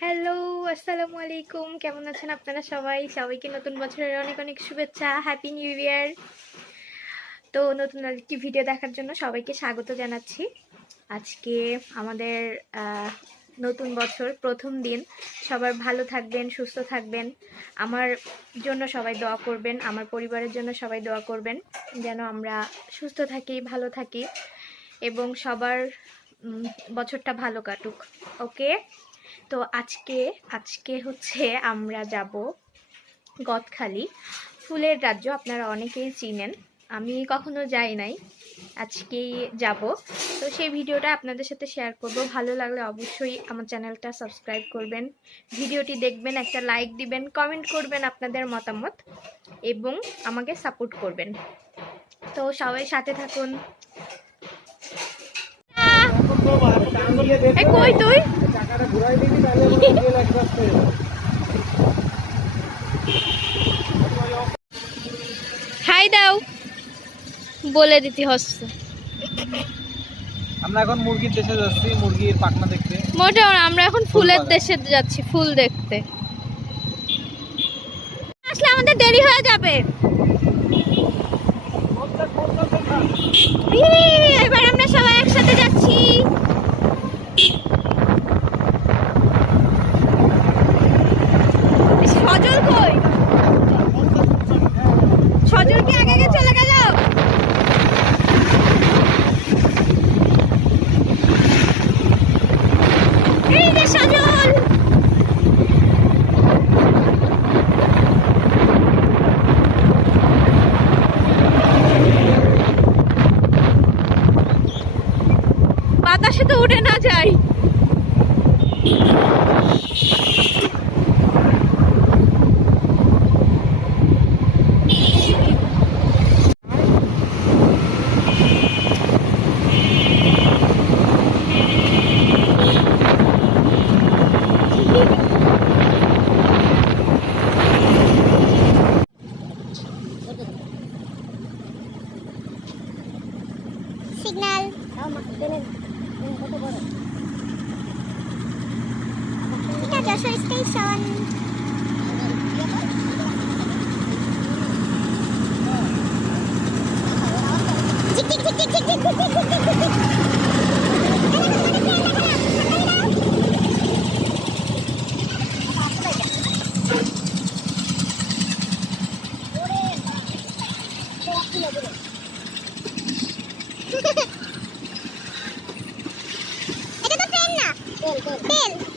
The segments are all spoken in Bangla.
হ্যালো আসসালামু আলাইকুম। কেমন আছেন আপনারা সবাই? সবাইকে নতুন বছরের অনেক অনেক শুভেচ্ছা। হ্যাপি নিউ ইয়ার তো নতুন আরেকটি ভিডিও দেখার জন্য সবাইকে স্বাগত জানাচ্ছি। আজকে আমাদের নতুন বছর প্রথম দিন। সবার ভালো থাকবেন, সুস্থ থাকবেন। আমার জন্য সবাই দোয়া করবেন, আমার পরিবারের জন্য সবাই দোয়া করবেন, যেন আমরা সুস্থ থাকি, ভালো থাকি এবং সবার বছরটা ভালো কাটুক। ওকে তো আজকে আজকে হচ্ছে আমরা যাব গদখালি। ফুলের রাজ্য আপনারা অনেকেই চিনেন। আমি কখনো যাই নাই, আজকেই যাব। তো সেই ভিডিওটা আপনাদের সাথে শেয়ার করব। ভালো লাগলে অবশ্যই আমার চ্যানেলটা সাবস্ক্রাইব করবেন। ভিডিওটি দেখবেন, একটা লাইক দিবেন কমেন্ট করবেন আপনাদের মতামত এবং আমাকে সাপোর্ট করবেন। তো সবাই সাথে থাকুন। কই তুই। হাই দাও। বলে দিতে হচ্ছে। আমরা এখন মুরগির দেশে যাচ্ছি মুরগির পাখনা দেখতে। মোটেও আমরা এখন ফুলের দেশে যাচ্ছি ফুল দেখতে। আসলে আমাদের দেরি হয়ে যাবে। এবার আমরা সবাই একসাথে যাচ্ছি। চাই। এটা তো ট্রেন না। তেল ওখানে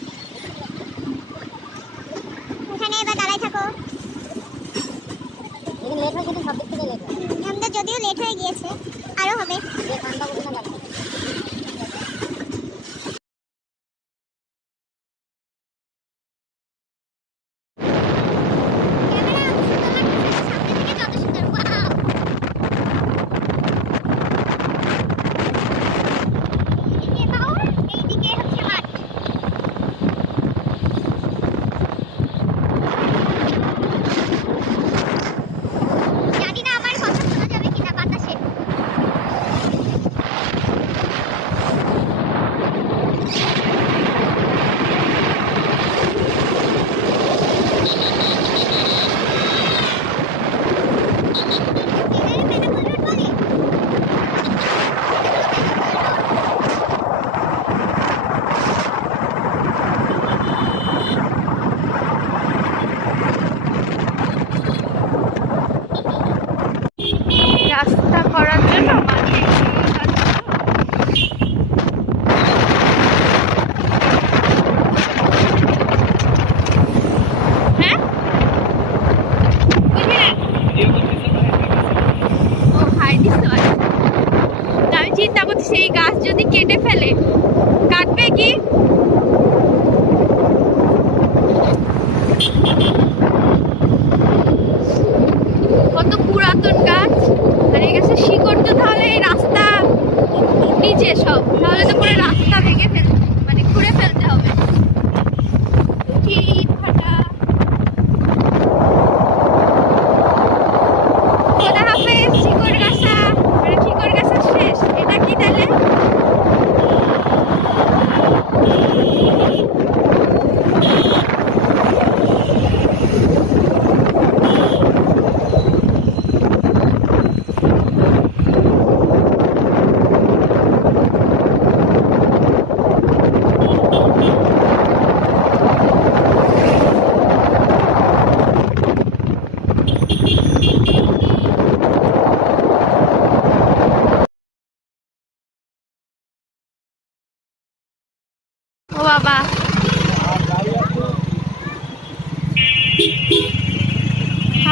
ও বাবা।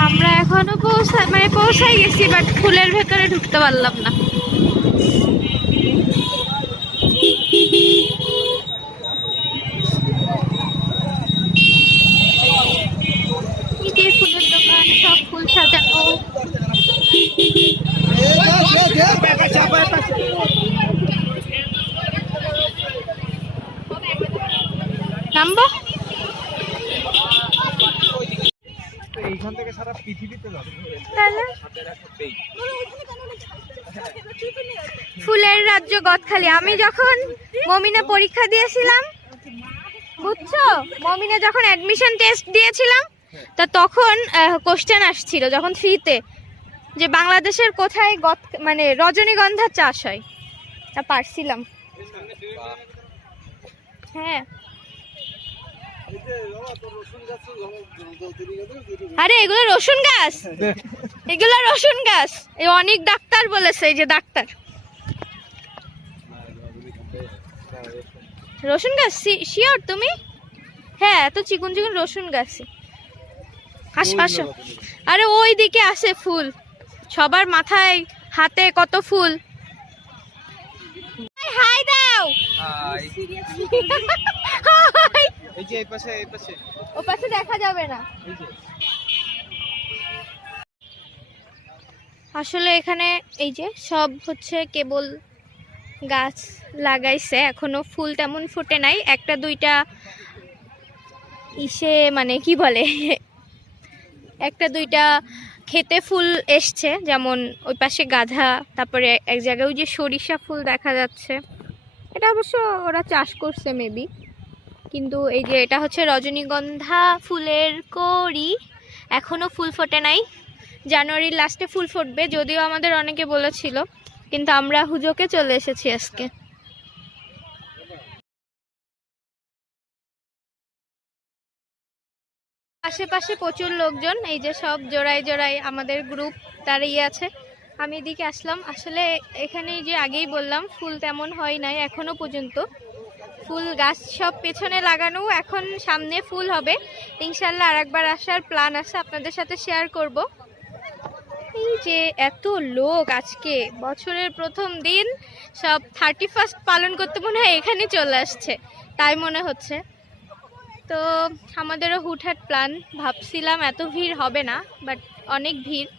আমরা এখনও পৌঁছা মানে পৌঁছাই গেছি বাট ফুলের ভেতরে ঢুকতে পারলাম না এই যে ফুলের দোকান সব ফুল সাজানো নামবো তো এইখান থেকে সারা পৃথিবীতে যাবে তাহলে ফুলের রাজ্য গদখালি। আমি যখন মমিনে পরীক্ষা দিয়েছিলাম, বুঝছ? মমিনে যখন অ্যাডমিশন টেস্ট দিয়েছিলাম, তা তখন কোশ্চেন আসছিল যখন থ্রিতে যে বাংলাদেশের কোথায় গদ মানে রজনীগন্ধার চাষ হয়। তা পারছিলাম। হ্যাঁ। আরে, এগুলো রসুন গাছ? এগুলো রসুন গাছ। অনেক ডাক্তার বলেছে, এই যে ডাক্তার। রসুন গাছ? শিওর তুমি? হ্যাঁ এত চিকুন চিকুন রসুন গাছ। আসো আসো আরে ওই দিকে আসে ফুল। সবার মাথায় হাতে কত ফুল। হাই দাও। হাই। হাই এই যে এই পাশে এই পাশে। ও পাশে দেখা যাবে না। আসলে এখানে এই যে সব হচ্ছে কেবল গাছ লাগাইছে, এখনও ফুল তেমন ফোটে নাই। একটা দুইটা ইসে মানে কি বলে? একটা দুইটা খেতে ফুল এসছে, যেমন ওই পাশে গাধা, তারপরে এক জায়গায় ওই যে সরিষা ফুল দেখা যাচ্ছে। এটা অবশ্য ওরা চাষ করছে মেবি কিন্তু এই যে এটা হচ্ছে রজনীগন্ধা ফুলের কড়ি, এখনও ফুল ফোটে নাই। জানুয়ারির লাস্টে ফুল ফুটবে, যদিও আমাদের অনেকে বলেছিল। কিন্তু আমরা হুজোকে চলে এসেছি আজকে। আশেপাশে প্রচুর লোকজন, এই যে সব জোড়ায় জোড়ায় আমাদের গ্রুপ দাঁড়িয়ে আছে। আমি এদিকে আসলাম। আসলে এখানে যে আগেই বললাম, ফুল তেমন হয় নাই এখনও পর্যন্ত। ফুল গাছ সব পেছনে লাগানো, এখন সামনে ফুল হবে। ইনশাল্লাহ আর একবার আসার প্ল্যান আছে, আপনাদের সাথে শেয়ার করব। এই যে এত লোক আজকে, বছরের প্রথম দিন, সব থার্টি ফার্স্ট পালন করতে মনে হয় এখানে চলে আসছে, তাই মনে হচ্ছে। তো, আমাদেরও হুটহাট প্ল্যান ভাবছিলাম এত ভিড় হবে না বাট অনেক ভিড়।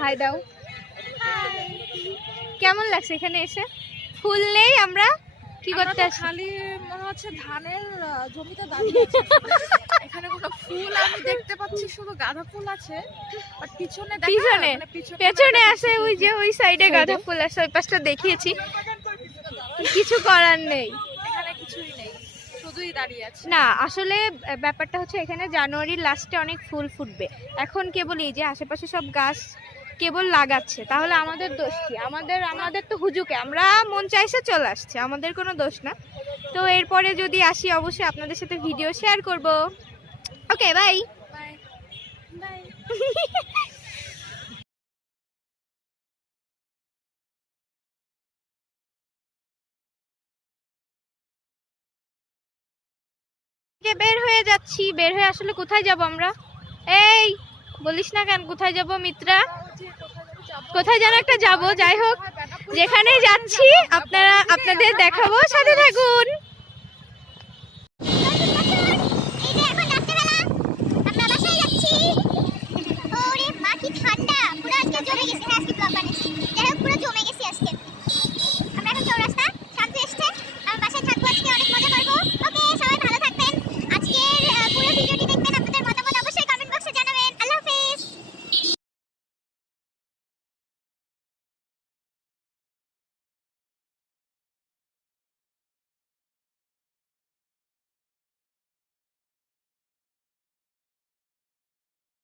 হাই দাও। কেমন লাগছে এখানে এসে? ফুল নেই আমরা? কি করতে আসি? খালি মনে হচ্ছে ধানের জমিতে দাঁড়িয়ে এখানে কোনো ফুল আমি দেখতে পাচ্ছি শুধু গাঁদা ফুল আছে। বাট পিছনে পিছনে মানে পেছনে আছে ওই যে ওই সাইডে গাঁদা ফুল আছে ওই পাশটা দেখিয়েছি। কিছু করার নেই। এখানে কিছুই নেই শুধুই দাঁড়িয়ে আছে। না আসলে ব্যাপারটা হচ্ছে এখানে জানুয়ারির লাস্টে অনেক ফুল ফুটবে। এখন কেবল এই যে আশেপাশে সব গাছ কেবল লাগাচ্ছে, তাহলে আমাদের দোষ কি? আমাদের আমাদের তো হুজুকে, আমরা মন চাইছে চলে আসছে, আমাদের কোনো দোষ না। তো এরপরে যদি আসি, অবশ্যই আপনাদের সাথে ভিডিও শেয়ার করব। ওকে বাই বাই বের হয়ে যাচ্ছি, বের হয়ে আসলে কোথায় যাব আমরা? এই! বলিস না কেন? কোথায় যাব মিত্রা? কোথায় যেন একটা যাব, যাই হোক। যেখানেই যাচ্ছি, আপনারা, আপনাদের দেখাবো। সাথে থাকুন।